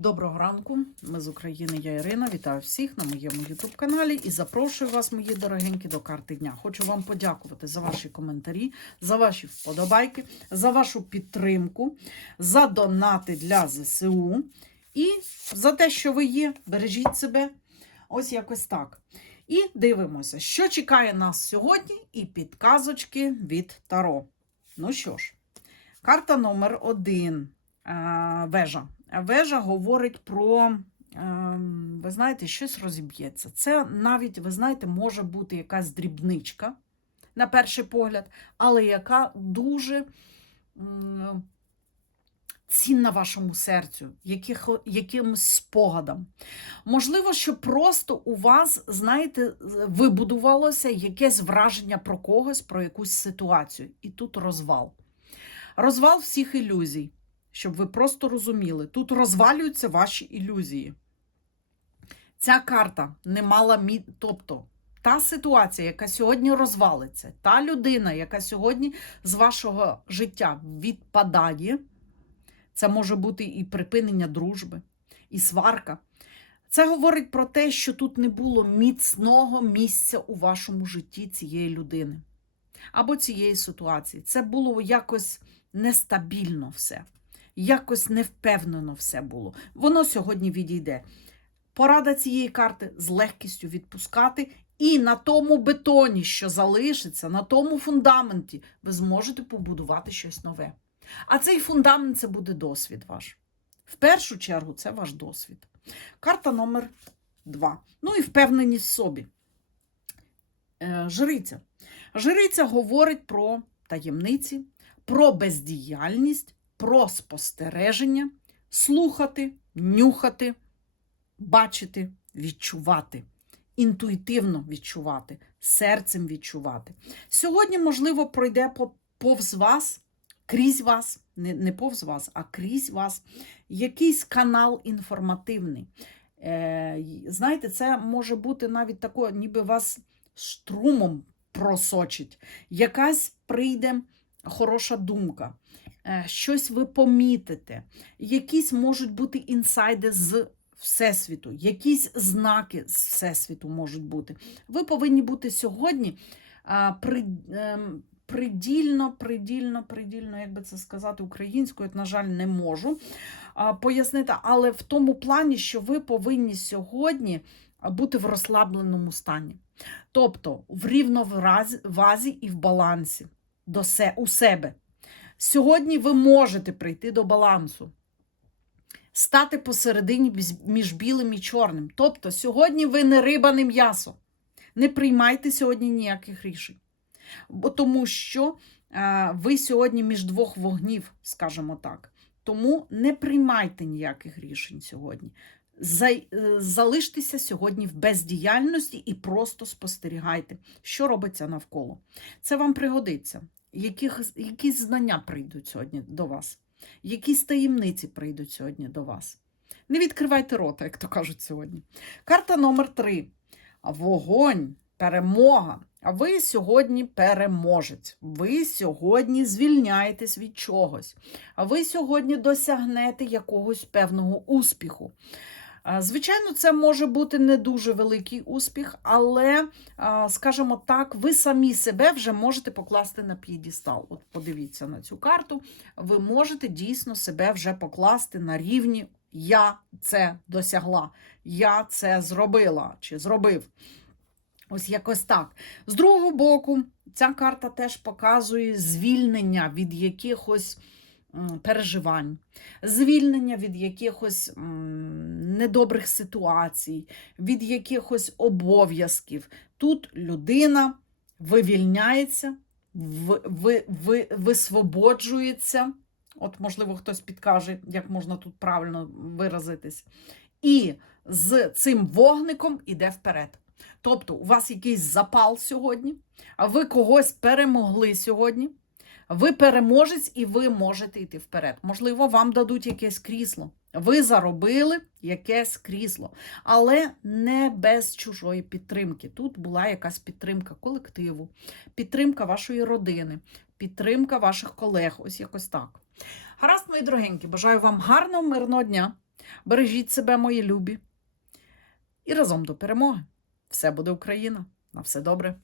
Доброго ранку, ми з України, я Ірина. Вітаю всіх на моєму YouTube каналі і запрошую вас, мої дорогенькі, до карти дня. Хочу вам подякувати за ваші коментарі, за ваші вподобайки, за вашу підтримку, за донати для ЗСУ і за те, що ви є. Бережіть себе. Ось якось так. І дивимося, що чекає нас сьогодні, і підказочки від Таро. Ну що ж, карта номер один. Е, Вежа. Вежа говорить про, ем, ви знаєте, щось розіб'ється. Це навіть, ви знаєте, може бути якась дрібничка, на перший погляд, але яка дуже цінна вашому серцю, яких, якимось спогадам. Можливо, що просто у вас, знаєте, вибудувалося якесь враження про когось, про якусь ситуацію. І тут розвал. Розвал всіх ілюзій щоб ви просто розуміли, тут розвалюються ваші ілюзії. Ця карта не мала мі... Тобто, та ситуація, яка сьогодні розвалиться, та людина, яка сьогодні з вашого життя відпадає, це може бути і припинення дружби, і сварка. Це говорить про те, що тут не було міцного місця у вашому житті цієї людини або цієї ситуації. Це було якось нестабільно все якось невпевнено все було. Воно сьогодні відійде. Порада цієї карти з легкістю відпускати, і на тому бетоні, що залишиться, на тому фундаменті, ви зможете побудувати щось нове. А цей фундамент це буде досвід ваш. В першу чергу, це ваш досвід. Карта номер два. Ну і впевненість в собі. Е, Жриця. Жриця говорить про таємниці, про бездіяльність про спостереження, слухати, нюхати, бачити, відчувати, інтуїтивно відчувати, серцем відчувати. Сьогодні, можливо, пройде повз вас, крізь вас, не, не повз вас, а крізь вас, якийсь канал інформативний. Е, Знаєте, це може бути навіть таке, ніби вас струмом просочить. Якась прийде хороша думка. Е, щось ви помітите, якісь можуть бути інсайди з Всесвіту, якісь знаки з Всесвіту можуть бути. Ви повинні бути сьогодні при, ем, придільно, придільно, придільно, як би це сказати, українською, на жаль, не можу пояснити, але в тому плані, що ви повинні сьогодні бути в розслабленому стані. Тобто в рівновазі і в балансі до се, у себе. Сьогодні ви можете прийти до балансу, стати посередині між білим і чорним. Тобто, сьогодні ви не риба, не м'ясо. Не приймайте сьогодні ніяких рішень. Бо Тому що а, ви сьогодні між двох вогнів, скажімо так. Тому не приймайте ніяких рішень сьогодні. Е, залиштеся сьогодні в бездіяльності і просто спостерігайте, що робиться навколо. Це вам пригодиться яких, якісь знання прийдуть сьогодні до вас, якісь таємниці прийдуть сьогодні до вас. Не відкривайте рота, як то кажуть сьогодні. Карта номер три. Вогонь, перемога. А ви сьогодні переможець. Ви сьогодні звільняєтесь від чогось. А ви сьогодні досягнете якогось певного успіху. Звичайно, це може бути не дуже великий успіх, але, скажімо так, ви самі себе вже можете покласти на п'єдістал. От подивіться на цю карту. Ви можете дійсно себе вже покласти на рівні Я це досягла, я це зробила чи зробив. Ось якось так. З другого боку, ця карта теж показує звільнення від якихось переживань, звільнення від якихось недобрих ситуацій, від якихось обов'язків. Тут людина вивільняється, висвободжується. От, можливо, хтось підкаже, як можна тут правильно виразитись. І з цим вогником іде вперед. Тобто, у вас якийсь запал сьогодні, а ви когось перемогли сьогодні. Ви переможець і ви можете йти вперед. Можливо, вам дадуть якесь крісло. Ви заробили якесь крісло, але не без чужої підтримки. Тут була якась підтримка колективу, підтримка вашої родини, підтримка ваших колег. Ось якось так. Гаразд, мої дорогенькі, бажаю вам гарного, мирного дня. Бережіть себе, мої любі. І разом до перемоги. Все буде Україна. На все добре.